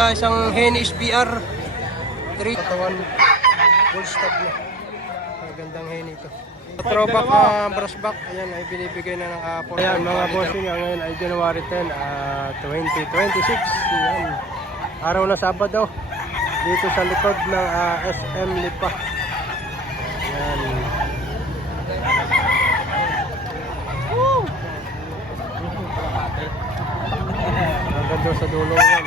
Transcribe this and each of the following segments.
Isang Henny SPR 3 katawan full stop na. Magandang Henny ito. Throwback brush back, ayan ay binibigay na ng Apple. Ayan mga bossing, ngayon ay January 10, 2026. Ayan. Araw na Sabado dito sa likod ng SM Lipa. Ayan. Hanggang doon sa dulo yan.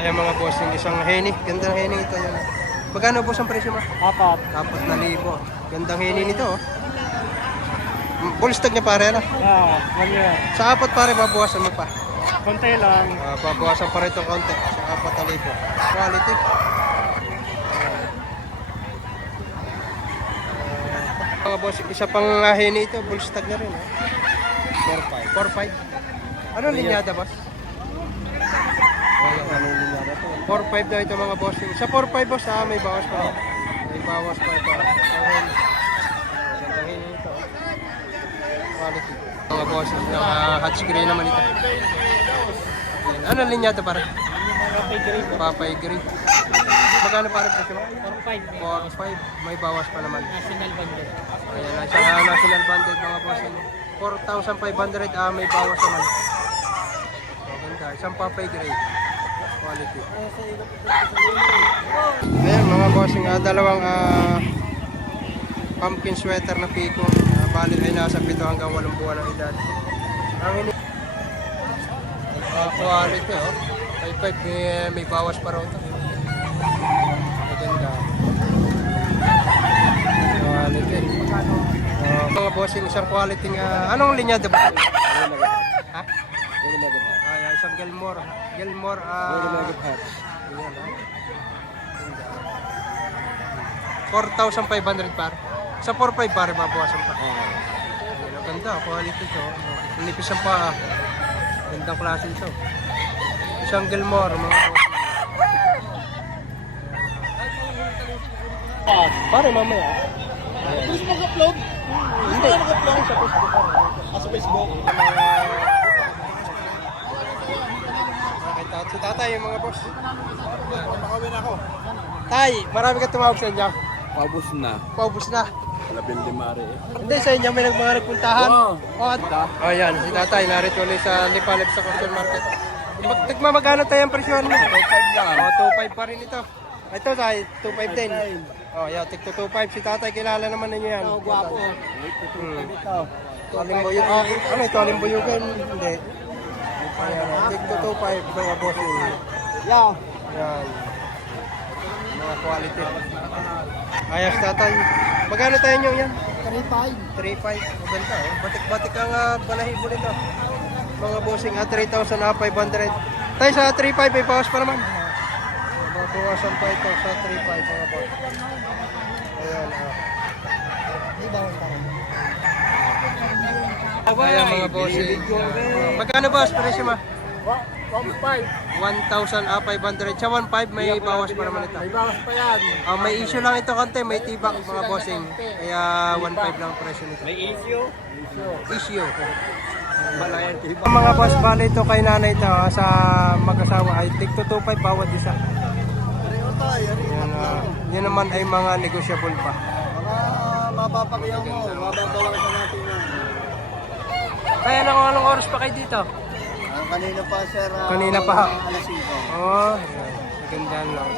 Ayan mga bossing, isang Henny. Gandang Henny ito. Yan. Magkano po ang presyo mo? 4,000. Gandang Henny nito. Oh. Full stock niya pare na? Sa 4 pare, babawasan mo pa? Konti lang. Babawasan pa rin itong konti. Sa 4,000. Quality. Mga bossing, isa pang Henny ito. Full stock na rin. 4,500. Anong linyada boss? 4,500 daw ito mga bossing. Sa 4,500 boss may bawas pa. May bawas pa ito. Gandang Henny ito. Quality. Mga bossing, hot screen naman ito. Ano linya ito para? Papay gray. Magkano para presyo mo? 4,500. May bawas pa naman. National banded. Ayan, isang national banded mga bossing. 4,500 may bawas naman. Maganda. Isang papay gray. Quality. Ayan mga bossing, dalawang pumpkin sweater na piko. Bali ay nasa 7 hanggang 8 buwan ng edad. Ang quality 5,500 may bawas pa raw ito. Maganda. Quality. Mga bossing, isang quality anong linya diba? Ha? Isang Gilmore 4,500 par. Sa 4,500 pare mabawasan pa. Ang ganda, quality ito. Nipis ang paa. Gandang klase ito. Isang Gilmore mga bossing. Pare mamaya. Gusto mo mag-upload? Hindi. Mag-upload sa Facebook. Sa Facebook. Si tatay yung mga boss. Makawin ako. Tay, marami ka tumawag sa inyo. Paubos na. Paubos na. Labing limari Hindi, sa inyo may mga nagpuntahan. Wow. Yan, si tatay narito ulit sa Lipalip sa Coastal Market. Magkano tayo ang presyo mo? 2.5 lang. 2.5 pa rin ito. Ito tayo, 2.5 din. Yan, tigto 2.5. Si tatay, kilala naman ninyo yan. Guwapo. Alimbuyog. Ano ito, alimbuyugan? Hindi. Ayan, tigto 2.5 mga boss. Yeah. Yan. Mga quality. Ayos tatay. Magkano tayo nyo yan? 3.5. Maganda oh. Batik-batik ang balahibo nito. Mga bossing 3,500. Tayo sa 3.5 may bawas pa naman. Babawasan pa ito sa 3.5 mga boss. Ayan Ayan mga bossing. Magkano boss? Presyo ma? 1,500. Sa 1,500 may bawas pa naman ito. May bawas pa yan. May issue lang ito konti, may tibak mga bossing. Kaya 1,500 lang presyo nito. May issue? Issue. Mga boss, bali ito kay nanay ito sa mag-asawa ay tigto 2.5 bawat isa. Yan naman ay mga negosyable pa. Mapapagayan mo. Mababawasan natin yan. Kaya anong oras pa kayo dito? Kanina pa sir. Kanina pa. Alas 5. Oh, ganda lang.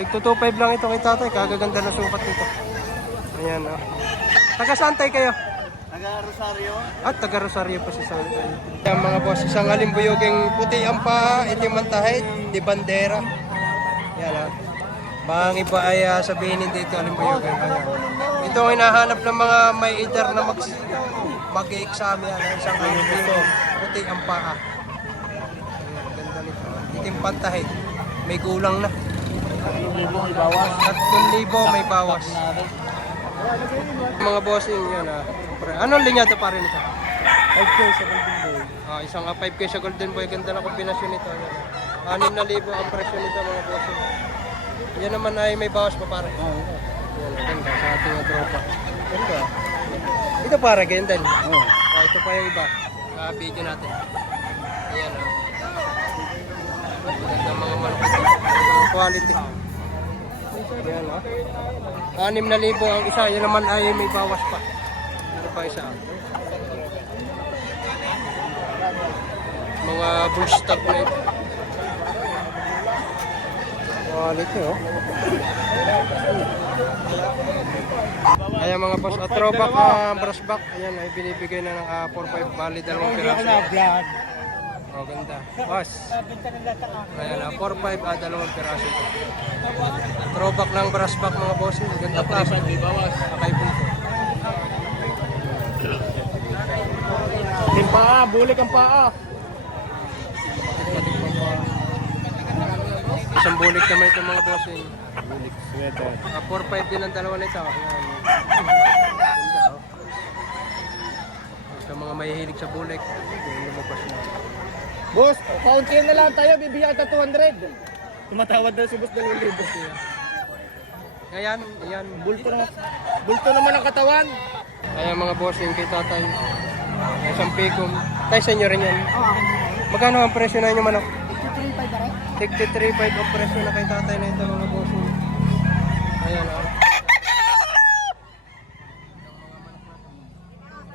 Tigto 2.5 lang ito kay tatay. Kagaganda na sukat nito. Ayan oh. Taga saan tayo kayo? Taga Rosario. At taga Rosario pa si Santa. Yan mga boss, isang alimbuyoging puti ang paa, itim ang tahid, di bandera. Yan ah. Bang iba ay sabihin hindi ito alimbuyoging. Ito ang hinahanap ng mga may edar na mag-i-exam yan. Isang alimbuyoging puti ang paa. Ganda nito. Itim pang tahid. May kulang na. 3,000 may bawas. 3,000 may bawas. Mga bossing yan ah. Anong linya ito pa rin ito? 5K sa Golden Boy. Isang 5K sa Golden Boy. Ganda na kombinasyon nito. 6,000 ang presyo nito mga bossing. Yan naman ay may bawas pa pare. Yan, ganda sa ating tropa. Ganda. Ito para ganyan din. Oo. Ito pa yung iba. Video natin. Ayan o. Ganda mga manok ito. Ang quality. Ayan o. 6,000 ang isa. Yan naman ay may bawas pa. Ano pa isa? Mga bull stock na ito. Quality o. Ayan mga boss, throwback brush back. Ayan ay binibigay na ng 4-5 bali, dalawang piraso. Oh, ganda. Boss. Ayan 4-5 dalawang piraso. Throwback ng brush back mga boss. Ganda klase. Akay po. Yung paa, bulik ang paa. Isang bulik naman ito mga boss. Bulik, sweater. 4-5 din ang dalawa nito. Ayan. Ganda oh. Sa mga mahihilig sa bulik, yung lumabas na. Boss, paunti na lang tayo, bibigyan kita 200. Tumatawad na si boss 2,000. Ayan, ayan. Bulto naman ang katawan. Ayan mga boss, yung kay tatay. Isang pigom. Tay, sa inyo rin yan. Magkano ang presyo na inyo manok? 63.5 ang presyo na kay tatay na ito mga boss. Ayan o.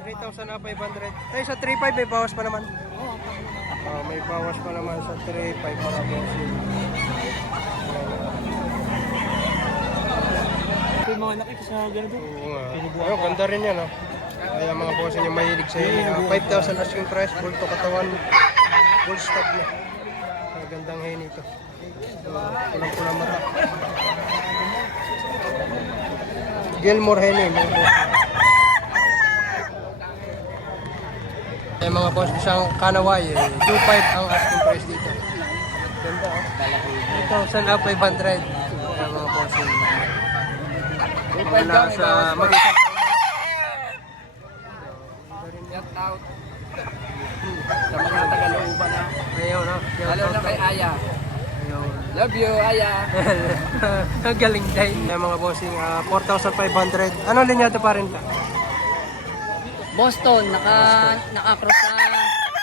3,500. Tay, sa 3.5 may bawas pa naman. May bawas pa naman sa 3.5 mga boss. Ito yung mga nakikita sa gano'n. Oo nga. Ayun, ganda rin yan. Kaya mga boss yung mahilig sa inyo. 5,000 asking price, full to katawan, full stock na. Gandang hen ito. Pulang-pulang mata. Gilmore hen mga boss. Kaya mga boss, isang kanaway, 2.5 ang asking price dito. Ganda oh. 2,500. Kaya mga boss, mga nasa mag-isang Shout out sa mga Tagalooban na. Ayaw no? Lalo na kay Aya. Ayaw. Love you, Aya. Ang galing day. Kaya mga bossing, 4,500. Ano linya ito pa rin? Boston, naka-cross sa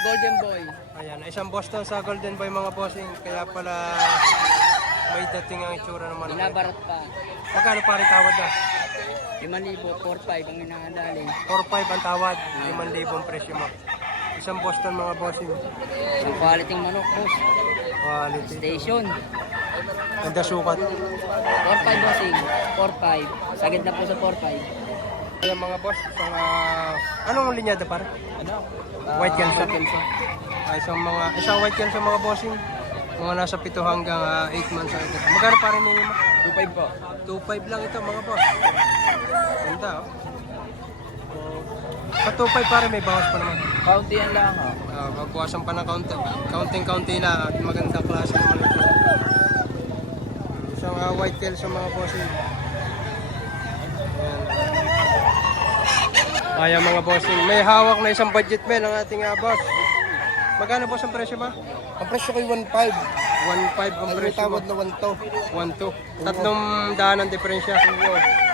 Golden Boy. Ayan, isang Boston sa Golden Boy mga bossing. Kaya pala may dating ang itsura naman. Binabarat pa. Magkano pa rin tawad na? 5,000, 4,500 ang inaadali. 4,500 ang tawad. 5,000 ang presyo mo. Isang Boston mga bossing. Ang quality ng manok, boss. Quality. Station. Ganda sukat. 4,500 bossing. 4,500. Sagad na po sa 4,500. Kaya mga boss, isang anong linya ito pa rin? White Kelso. Isang white Kelso mga bossing. Mga nasa 7 hanggang 8 months ang ito. Magkano pa rin ninyo? 2,500 po. 2.5 lang ito mga boss. Ganda oh. Sa 2.5 pare may bawas pa naman. Kaunti yan lang, ha. Magbawasan pa ng kaunting-kaunti lang at magandang klase naman ito. Isang white tail sa mga bossing. Ayan mga bossing. May hawak na isang budget men ang ating boss. Magkano boss ang presyo ba? Ang presyo ko 1,500. 1.5 ang Ang presyo mo. tawad na 1.2. 1,200. Tatlong daan ang diferensya.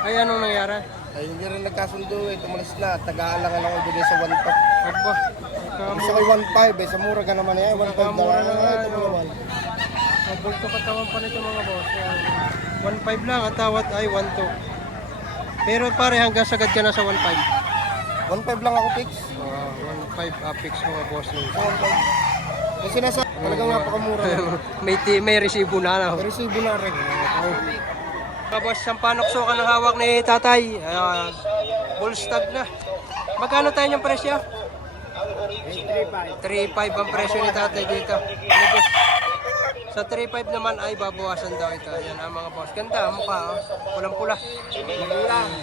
Ay anong nangyari? Ay, hindi rin nagkasundo eh. Tumalas na. Taga-alangan ako bigay sa 1,200. Aba, Gusto ko 1,500 eh. Sa mura ka naman yan. 1,500 na Nakamura lang. na Ito nga, mo naman. mabulto katawan pa nito mga boss. 1.5 lang, ang tawad ay 1.2. Pero pare hanggang sagad ka na sa 1.5. 1,500 lang ako fix. 1.5 fix mga boss. 1,500. Kasi nasa talagang napakamura. may resibo na. No? Resibo na rin. Boss, ang panokso ka ng hawak ni tatay. Full stock na. Magkano tayo yung presyo? 3.5 ang presyo ni tatay dito. Ano, boss? Sa 3.5 naman ay babawasan daw ito. Ayan ang mga boss. Ganda ang mukha. Oh. Pulang-pula.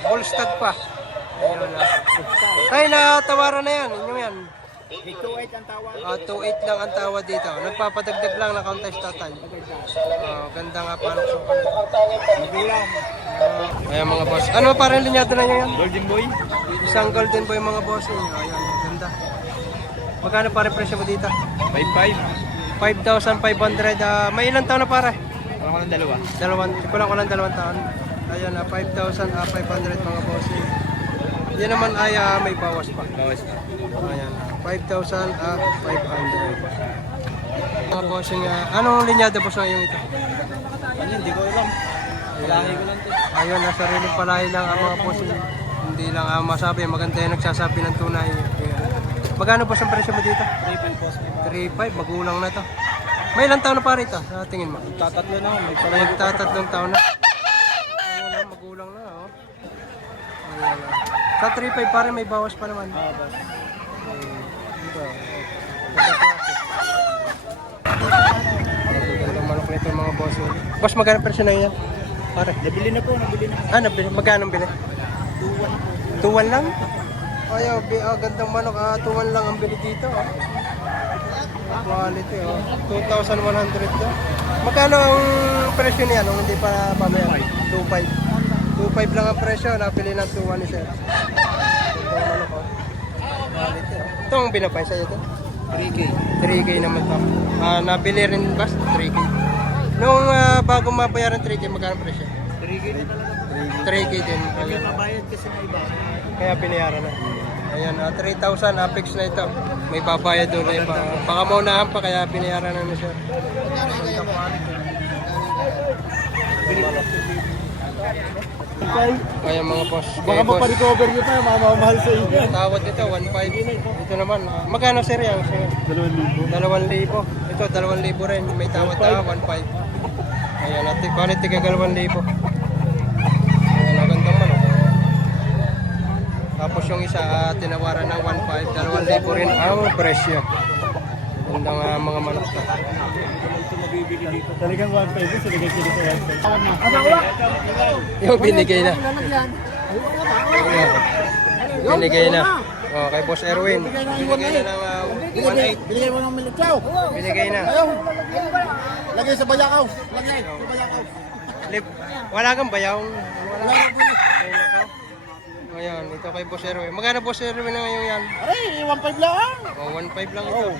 Full stock pa. Ayun na. Tayo na tawaran na yan. Inyo yan. 2,800 ang tawad. 2.8 lang ang tawad dito. Nagpapadagdag lang ng contest tatay. Ganda nga panokso. Ayan mga boss. Ano pa rin linyado na yan? Golden Boy. Isang Golden Boy mga boss. Ayan, ganda. Magkano pa rin presyo mo dito? 5,500. 5,500. May ilang taon na pare? Wala ko ng dalawa. Kulang ko lang 2 taon. Ayan na, 5,500 mga bossing. Yan naman ay may bawas pa. Bawas na. Ayan, 5,500. Mga bossing, anong linyada boss na yung ito? Ano, hindi ko alam. Kailangan ko lang to. Ayun, nasa riling palahi lang ang mga bossing. Hindi lang masabi, maganda yung nagsasabi ng tunay. Ayan. Magkano po ang presyo mo dito? 3.5 boss. 3,500, magulang na to. May ilang taon na pa rito, sa tingin mo? Tatatlo na ako. May pala Magtatatlong taon na. Ayun na, magulang na, oh. Ayan na. Sa 3,500 pa rin, may bawas pa naman. boss. Ito. Ganda klase. Gandang manok nito mga boss. Boss, magkano presyo na yan? Pare. Nabili na po, nabili na. Nabili. Magkano bili? 2,1 lang? Ayaw, gandang manok. 2,1 lang ang bili dito. Oh. Quality, oh. 2,100 to. Magkano ang presyo niya nung hindi pa pamaya? 2,500. 2,500 lang ang presyo. Napili ng 2,1 ni sir. Gandang manok, oh. Quality, oh. Ito ang binapay sa'yo ito? 3K. 3K naman to. Nabili rin ba? 3K. Nung bago mabayaran 3K, magkano presyo? 3K na talaga. 3K din. Kaya Ayan. nabayad kasi na iba. Kaya binayaran na. Ayan, 3,000 fix na ito. May babayad doon na iba. Baka maunahan pa, kaya binayaran na siya. Kaya mga boss. Baka maparecover nyo pa, mamamahal sa inyo. Tawad nito, 1,500. Ito naman, magkano sir yan? 2,000. 2,000. Ito, 2,000 rin. May tawad na, 1,500. Ayan, balit tiga 2,000. Ayan, magandang manok. Tapos yung isa, tinawaran ng 1,500. 2,000 rin ang presyo. Gandang mga manok to. Talagang 1,500, sinigay ko dito 1,500. Yung binigay na. Ayan. Binigay na. Oh, kay Boss Erwin. Binigay na ng 1,800. Binigay mo ng militsaw. Binigay na. Lagay sa bayakaw. Lagay sa bayakaw. Wala kang bayaw. Wala kang bayaw. Ayan, ito kay Boss Erwin. Magkano Boss Erwin na ngayon yan? Aray, 1,500 lang. Oh, 1,500 lang ito.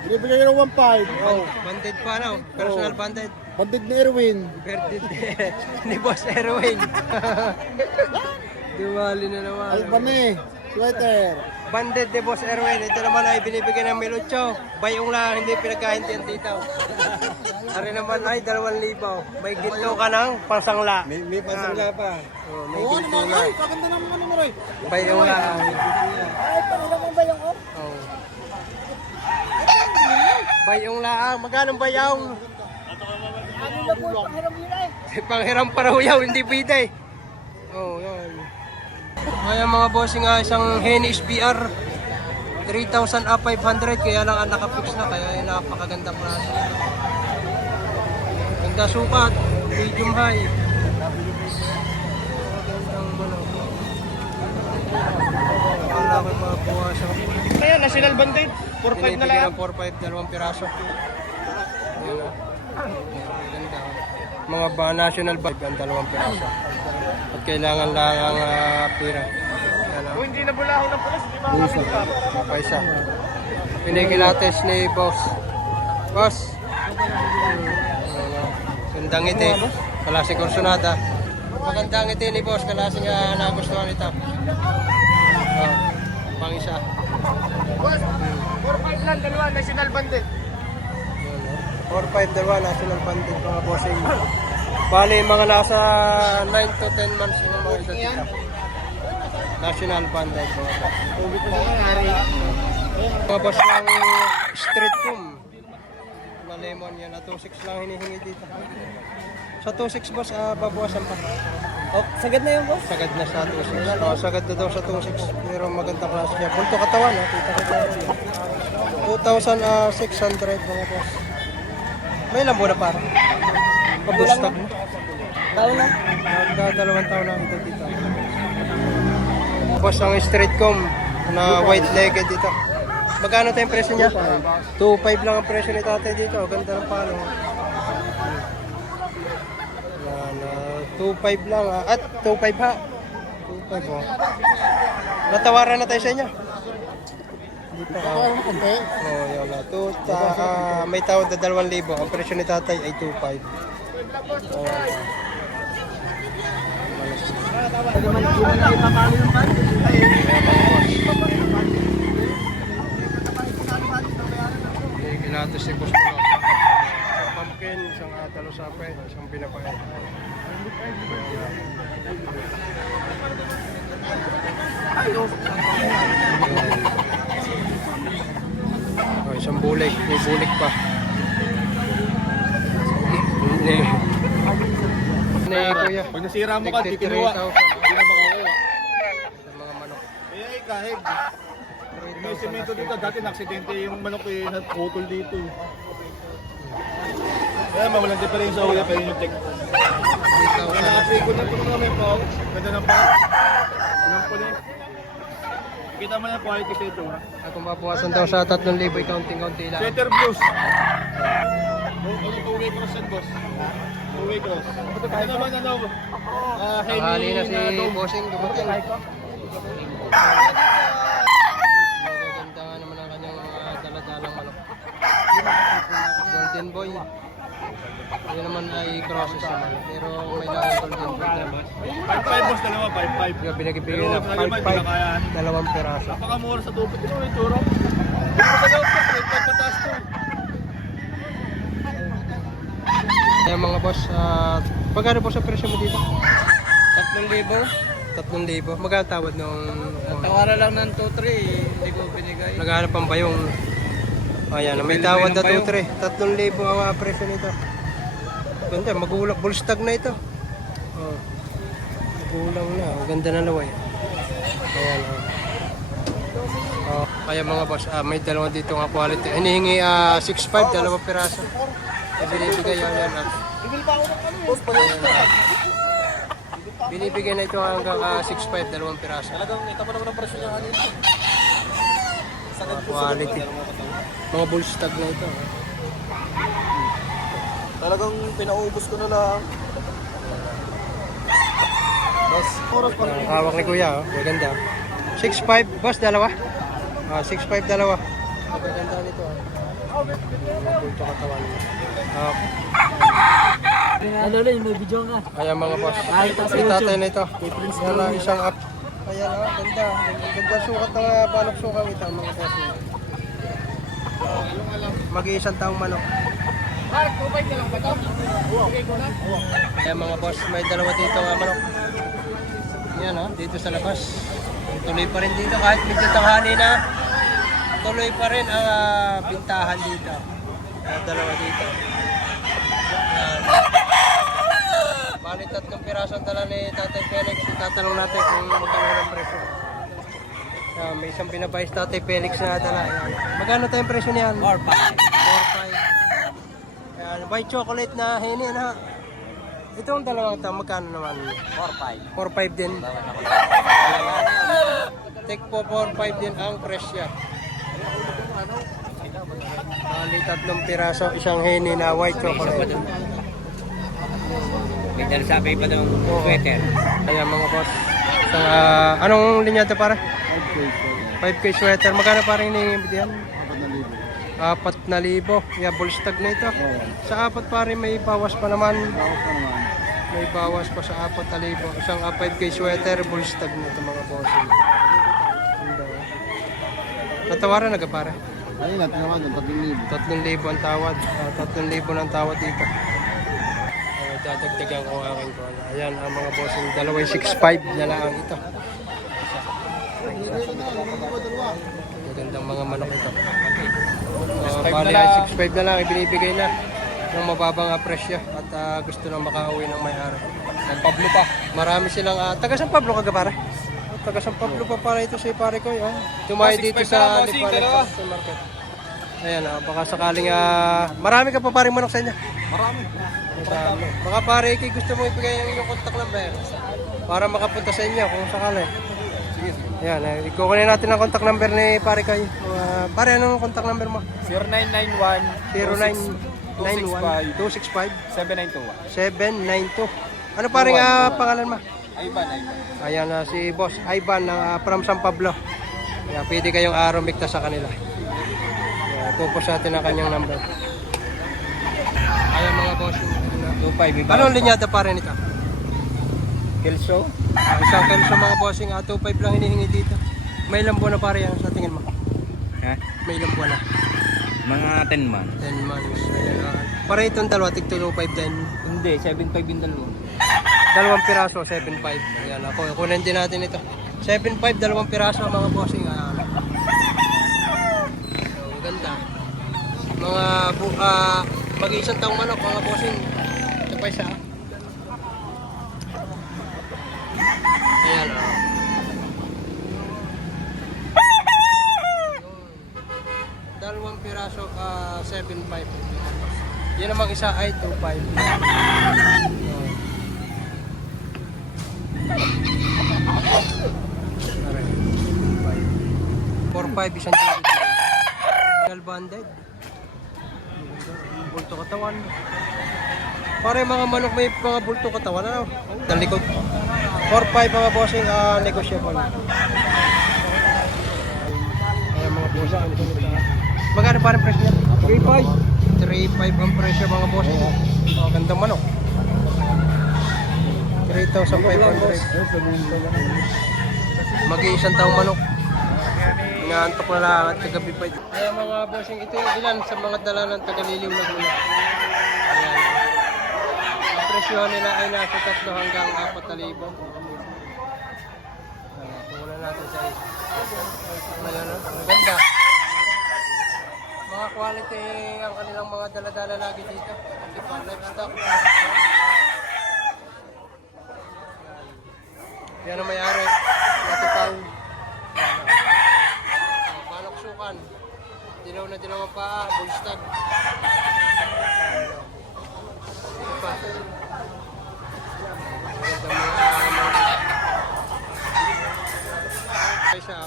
Binibigay ng 1,500. Oh, banded pa no? Personal banded. Bandit ni Erwin. Banded ni Boss Erwin. Diwali na naman. Albany. Sweater. Banded ni Boss Erwin. Ito naman ay binibigyan ng Milucho. Bayong lang, hindi pinagkaintiyan dito. Ari naman ay 2,000. May ginto ka ng pangsangla. May pasangla pa. Oh, may ginto na. Ay, paganda naman ano mo rin. Bayong lang. Ay, pangilang mo ba yung op? Oh. Bayong lang. Magkano bayong? Ano na po, panghiram yun ay. Panghiram pa raw yaw, hindi pwede. Oh, yan. Kaya mga bossing, isang Hen SPR 3,500, kaya lang ang nakapix na, kaya yung napakaganda klase. Ganda sukat, medium high. Magandang manok. Wala ko mabawasan. Kaya, national bandit. 4,500 na Binibigyan lang. ng 4,500, 2 piraso. Ayan o. Ganda. Mga national bag ang 2 piraso. At kailangan lang ang pira. Ayan o. Kung hindi nabulaho ng pulis, di ba kami pa? Paisa. Pinikilates ni boss. Boss. Gandang ngiti. Kalasing kursunada. Magandang ngiti ni boss. Kalasing nagustuhan ito. Oh, pang isa. Boss, 4,500 lang, dalawa, national bandit. 4-5 dalawa, national bandit mga bossing. Bali, mga nasa 9 to 10 months yung mga isa dito. National bandit mga boss. Mga boss ng street foam na lemon yan, na 2.6 lang hinihingi dito. Sa 2.6 boss, babawasan pa. Oh, sagad na yung boss. Sagad na sa 2.6. Oh, sagad na daw sa 2.6. Pero magandang klase niya. Punto katawan, kita ko sa 2,600 mga boss. May lambo na para. Pabustag mo. Taon na. Dalawang taon na ito dito. Boss, ang street comb na white-legged dito. Magkano tayong presyo niya? 2.5 lang ang presyo ni tatay dito. Ganda ng palo. Yan, 2.5 lang. At 2.5 ha. 2.5 oh. Natawaran na tayo sa inyo. Dito ka. Oh, yun na. May tawad na 2,000. Ang presyo ni tatay ay 2.5. Kinatos si Boss Pulo. Isang pumpkin, isang talusape, isang binapay. Oh, isang bulik, may bulik pa. Kuya. Pag nasira mo ka, di kinuha. 53,000. Hindi na makakuha. Sa mga manok. Eh, kahit. May semento dito, dati na-aksidente yung manok eh, naputol dito. Kaya mawalang diferensya ulit pa yung tek. 3,000. Naka-aplikod na ito mga may pao. Ganda ng pao. Unang puli. Kita mo yung quality sa ito. At kung mabawasan daw sa 3,000, counting-counting lang. Sweater blues. Two-way cross yan, boss. Two-way cross. Ito naman ano, Tanghali na si Bossing, dumating. Magaganda nga naman ang kanyang mga daladalang manok. Golden Boy. Yun naman ay crosses naman. Pero may laking Golden Boy naman. 5-5 boss, dalawa, 5-5. Kaya binagibigay na 5-5, dalawang peraso. Napakamura sa tupid. Ito yung turo. Ito sa loob ko, 5-5 pataas to. Kaya mga boss, pagkano po sa presyo mo dito? 3,000. 3,000. Magkano tawad nung... Tawara lang ng 2-3, hindi ko binigay. Naghanap ang bayong. Ayan, may tawad na 2-3. 3,000 ang presyo nito. Ganda, magulak. Bullstag na ito. Oh. Magulang na. Ang ganda na laway. Ayan, oh. Oh, kaya mga boss, may dalawa dito nga quality. Hinihingi 6,500, dalawang piraso. Binibigay yan. Binibigay na ito hanggang 6,500, dalawang piraso. Talagang ito pa naman ang presyo niya kanina. Quality. Mga bullstag na ito. Talagang pinaubos ko na lang. Boss, oras pa rin. Hawak ni Kuya, oh. Maganda. 6'5", boss, dalawa. 6'5", dalawa. Maganda nito. Bulto katawan. Ano rin, may video nga. Kaya mga boss, may tatay na ito. Yan na isang up. Kaya na, ganda. Ganda sukat ng balok sukang ito, mga boss. Mag-iisang taong manok. Kaya mga boss, may dalawa dito nga manok. Yan dito sa labas. Tuloy pa rin dito kahit medyo tanghali na. Tuloy pa rin ang bintahan dito. Dalawa dito. Yan. Bali 3 piraso ang dala ni Tatay Felix. Itatanong natin kung magkano ang presyo. May isang binabayis Tatay Felix na dala. Yan. Magkano tayong presyo niyan? 4,500. Yan. White chocolate na heni na. Ito ang dalawang tao. Magkano naman? 4-5. 4,500 din. Take po 4,500 din ang presyo. Bali 3 piraso, isang heni na white chocolate. May dalasabi pa ng sweater. Kaya mga boss. Isang, anong linyado para? 5K sweater. Magkano parang hinihingi yan? 4,000. Yeah, bullstag na ito. Sa 4 pare may bawas pa naman. May bawas pa sa 4,000. Isang 5K sweater, bullstag na ito mga boss. Natawaran na ka pare? Ayun natin naman, 3,000 ang tawad. 3,000 ang tawad dito. Dadagdagan ko ang aking kuwan. Ayan ang mga bossing. Dalaway 6,500 na lang ito. Magandang mga manok ito. Bali ay 6,500 na lang. Ibinibigay na ng mababang presyo. At gusto nang makauwi ng may-ari. Ng Pablo pa. Marami silang... taga San Pablo ka pare? Taga San Pablo pa para ito si pare ko. Tumayo dito sa Lipanet sa market. Ayan, baka sakaling marami ka pa paring manok sa inyo. Marami. Baka pare kay gusto mo ibigay ang inyong contact number para makapunta sa inyo kung sakali. Sige. Ayan, ikukunin natin ang contact number ni pare kayo. Pare, anong contact number mo? 0991 0991 265 792 Ano paring pangalan mo? Ivan. Ayan si Boss Ivan from San Pablo. Ayan, pwede kayong aromikta sa kanila. Pupos natin ang kanyang number. Ayan mga boss. 25. Anong linyada pa rin ito? Kelso? Isang kelso mga bossing, 2.5 lang hinihingi dito. May ilang buwan na pare yan sa tingin mo? Ha? May ilang buwan na? Mga 10 man. 10 months. Pare itong dalawa, tig 2.5 din. Hindi, 7.5 yung dalawa. Dalawang piraso, 7.5. Ayan, ako, kunin din natin ito. 7.5, dalawang piraso mga bossing. Ayan. So, ganda. Mga mag-iisang taong manok mga bossing. Ito pa isa. Ayan, oh. Dalawang piraso, 7.5. Yan namang isa ay 2.5. Four five isang jacket. Real banded. Bulto katawan. Pare mga manok may mga bulto katawan ano? Talikod. 4-5 mga bossing negotiable. Ayan mga bossing. Magkano pa rin presyo niya? 3.5. 3.5 ang presyo mga bossing. Oh, ganda manok. 3,500. Mag-iisang taong manok. Inaantok na lang at kagabi pa ito. Kaya mga bossing, ito yung ilan sa mga dala ng tagaliliw na gulay. Ayan. Ang presyo nila ay nasa 3 hanggang 4,000. Puhunan natin sa isa. Ayan, ang ganda. Mga quality ang kanilang mga dala-dala lagi dito. Di ba, livestock. Yan ang may-ari. Natupang. Panoksukan. Dilaw na dilaw ang paa. Bullstag. Ito pa. Maganda mga isa.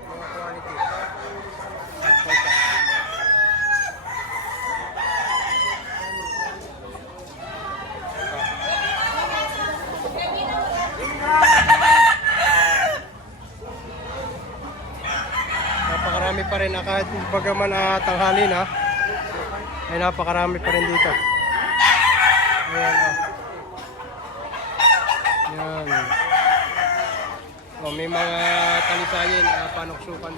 Mga quality. Napakarami pa rin kahit bagaman tanghali na ay napakarami pa rin dito. Ayan o. Yan. O, may mga talisayin, panoksukan.